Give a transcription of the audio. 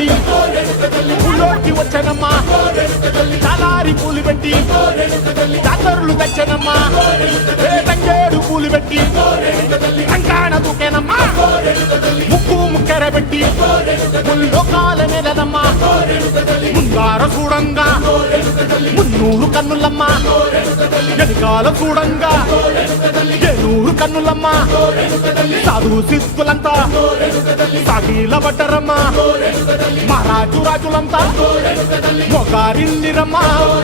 పెట్టి ఊళ్ళోకి వచ్చానమ్మా చాలారి పూలు పెట్టి జాతరులు తెచ్చానమ్మా తంగేడు పూలు పెట్టి రంగాణ దూకేనమ్మా ముక్కు ముక్కెర పెట్టి ముల్లోకాల మీదనమ్మా ముంగార చూడంగా మున్నూరు కన్నులమ్మా వెనకాల చూడంగా ఏనూరు కన్నులమ్మా సాధు సిద్ధులంతా సాగిల పడ్డరమ్మా మహారాజు రాజులంతా మొగారిల్లిరమ్మా